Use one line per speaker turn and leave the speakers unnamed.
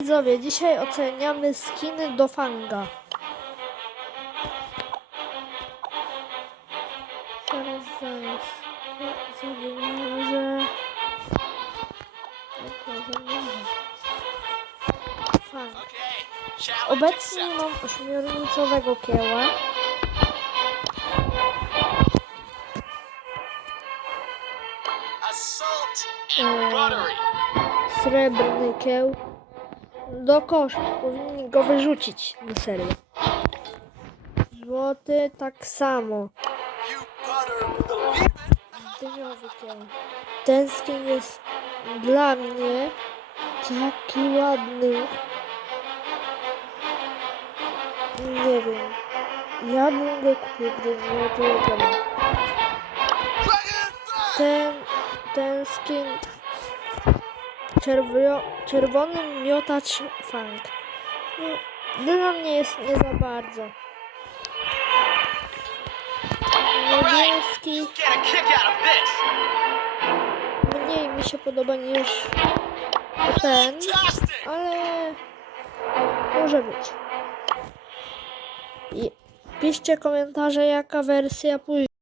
Widzowie, dzisiaj oceniamy skiny do fanga. Zaraz, zaraz. Że... Fang. Obecnie mam ośmiornicowego kieła. Eee.
buttery.
Srebrny kieł. Do kosza. Powinni go wyrzucić. Na serio. Złoty tak samo. Dyniowy. Ten skin jest dla mnie taki ładny. Nie wiem. Ja bym go kupił, gdybym miał
Fly.
Ten, ten skin czerwio, czerwony miotacz fang. No, dla mnie jest nie za bardzo. Niebieski mniej mi się podoba niż ten, ale może być. I piszcie komentarze jaka wersja pójdzie.